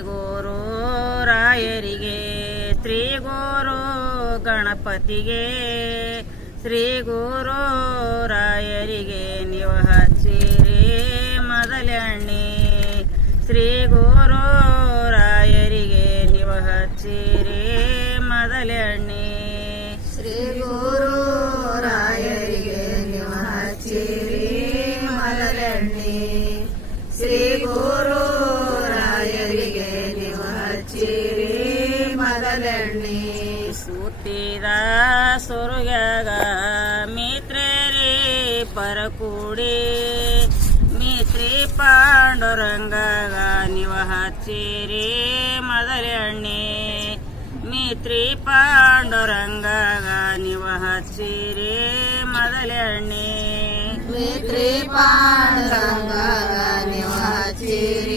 ಗುರು ರಾಯರಿಗೆ ಶ್ರೀ ಗುರು ಗಣಪತಿಗೆ ಶ್ರೀ ಗುರು ರಾಯರಿಗೆ ನೀವು ಹಚ್ಚಿರಿ ಮೊದಲಣ್ಣಿ ಶ್ರೀ ಗುರು ರಾಯರಿಗೆ ನೀವು ಹಚ್ಚಿರಿ ಮೊದಲಣ್ಣಿ ಶ್ರೀ ಮಲರೆಣ್ಣೆ ಸುತ್ತಿದ ಸುರುಗ್ಯಾಗ ಮಿತ್ರರಿ ಪರಕೂಡಿ ಮಿತ್ರಿ ಪಾಂಡುರಂಗಾಗ ನೀವು ಹಚ್ಚಿರಿ ಮೊದಲಣ್ಣಿ ಮಿತ್ರಿ ಪಾಂಡುರಂಗಾಗ ನೀವು ಹಚ್ಚಿರಿ ಮೊದಲಣ್ಣಿ ಮಿತ್ರಿ ಪಾಂಡುರಂಗ ನೀವು ಹಚ್ಚಿರಿ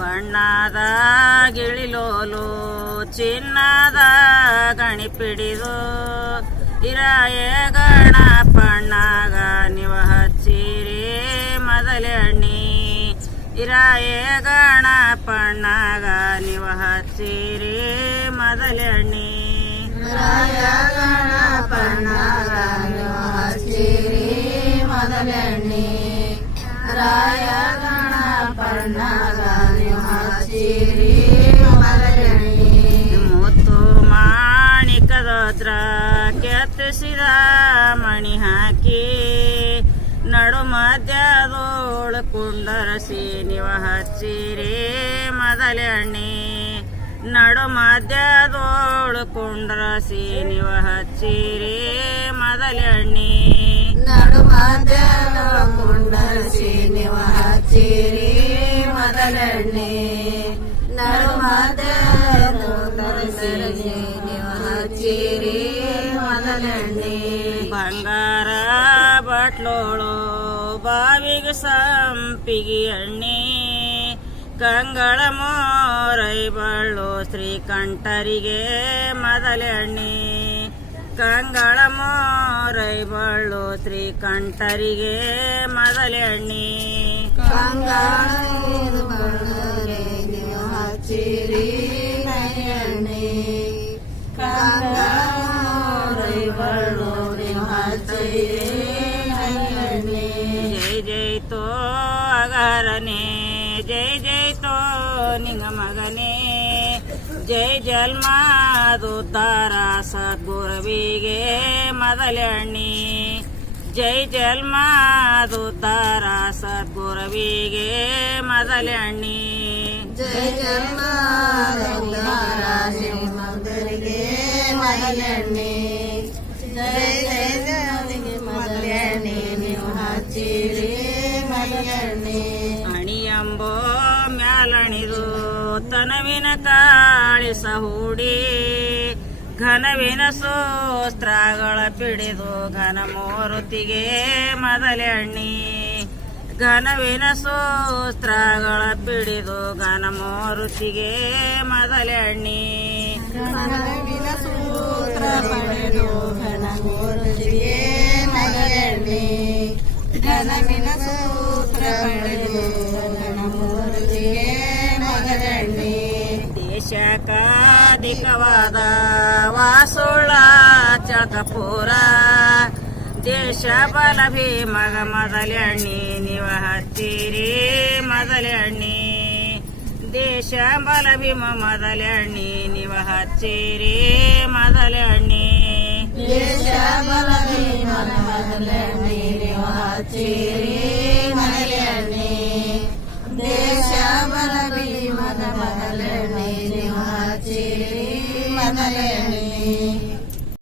ಬಣ್ಣದ ಗಿಳಿಲೋಲು, ಚಿನ್ನದ ಗಣಿಪಿಡಿದು ಇರಾಯ ಗಣಪಣ್ಣಾಗ ನಿವ ಹಚ್ಚಿರಿ ಇರಾಯೇ ಇರಾಯ ಗಣಪಣ್ಣಾಗ ನಿವ ಹಚ್ಚಿರಿ ಮೊದಲಣ್ಣಿ ರಾಯ ಗಣಪಣ್ಣಾಗ ನಿವ ಹಚ್ಚಿರಿ ಮೊದಲಣ್ಣೆ ರಾಯ ಮುತ್ತು ಮಾಣಿಕದೋದ್ರ ಕೆತ್ತಿಸಿದ ಮಣಿ ಹಾಕಿ ನಡು ಮಧ್ಯದೋಳು ಕುಂಡರಸಿ ನೀವ ಹಚ್ಚಿರಿ ಮೊದಲಣ್ಣಿ ನಡು ಮಧ್ಯದೋಳು ಕುಂಡರಸಿ ನೀವ ಹಚ್ಚಿರಿ ಮೊದಲಣ್ಣಿ ನಡು ಮಧ್ಯದ ಕುಂಡರಸಿ ನೀವ ಹಚ್ಚಿರಿ ಮೊದಲಣ್ಣೆ ನಾನು ಕುಂಡರಿಸಿ ನೀವು ಹಚ್ಚಿರಿ ಬಂಗಾರ ಬಟ್ಲೋಳು ಬಾವಿಗೆ ಸಂಪಿಗೆ ಎಣ್ಣೆ. ಕಂಗಳ ಮೋರೈ ಬಳ್ಳು ಶ್ರೀಕಂಠರಿಗೆ ಮೊದಲೆಣ್ಣೆ. ಕಂಗಳ ಮೋರೈ ಬಳ್ಳು ಶ್ರೀಕಂಠರಿಗೆ ಮೊದಲೇ ಅಣ್ಣಿ. ಬಳ್ಳರೆ ನೀವು ಹಚ್ಚಿರಿ ಎಣ್ಣೆ ಕಂಗಾಳ ಬಳ್ಳು ನೀವು ಹಚ್ಚಿರಿ ಜೈ ಜೈ ತೋ ಅಗಾರನೆ ಜೈ ಜೈ ತೋ ನಿಂಗ ಮಗನೇ. ಜೈ ಜನ್ಮಾದುದ್ದಾರ ಸದ್ಗುರುವಿಗೆ ಮೊದಲಣ್ಣಿ ಜೈ ಜನ್ಮಾದುದ್ದಾರ ಸದ್ಗುರುವಿಗೆ ಮೊದಲಣ್ಣಿ ಜಯ ಜನ್ಮಾರ ಶ್ರೀಮಂತರಿಗೆ ಮೊದಲಣ್ಣೆ ಜಯ ಜಯ ಜನಿಗೆ ಮೊದಲಣ್ಣೆ ನೀವು ಹಚ್ಚಿರಿ ಮೊದಲಣ್ಣೆ ಅಣಿಯಂಬೋ ಮ್ಯಾಲಣಿದು ತನವಿನ ತಾಳಿಸ ಹೂಡಿ, ಘನವಿನ ಸೋಸ್ತ್ರಗಳ ಪಿಡಿದು ಘನ ಮೂರುತಿಗೆ ಮೊದಲಣ್ಣಿ ಘನವಿನ ಸೋಸ್ತ್ರಗಳ ಪಿಡಿದು ಘನ ಮೂರುತಿಗೆ ಮೊದಲಣ್ಣಿ ಘನವಿನ ಸೂತ್ರ ಪಡೆದು ಘನ ಘನವಿನ ಸೂತ್ರ ಪಡೆದು ಘನ ಮೂರುತಿಗೆ ಮೊದಲಣ್ಣೆ ದೇಶಕಾಧಿಕವಾದ ವಾಸುಳ ಚಕಪುರ ದೇಶ ಬಲ ಭೀಮಗ ಮೊದಲಣ್ಣಿ ನೀವ ಹತ್ತಿರಿ ಮೊದಲಣ್ಣಿ ದೇಶ ಬಲ ಭೀಮ ಮೊದಲಣ್ಣಿ ನೀವ ಹಚ್ಚಿರಿ ಮೊದಲಣ್ಣಿ ದೇಶ ಬಲದಿ ಮನ ಮೊದಲಣ್ಣೆ ನೀವು ಹಚ್ಚಿರಿ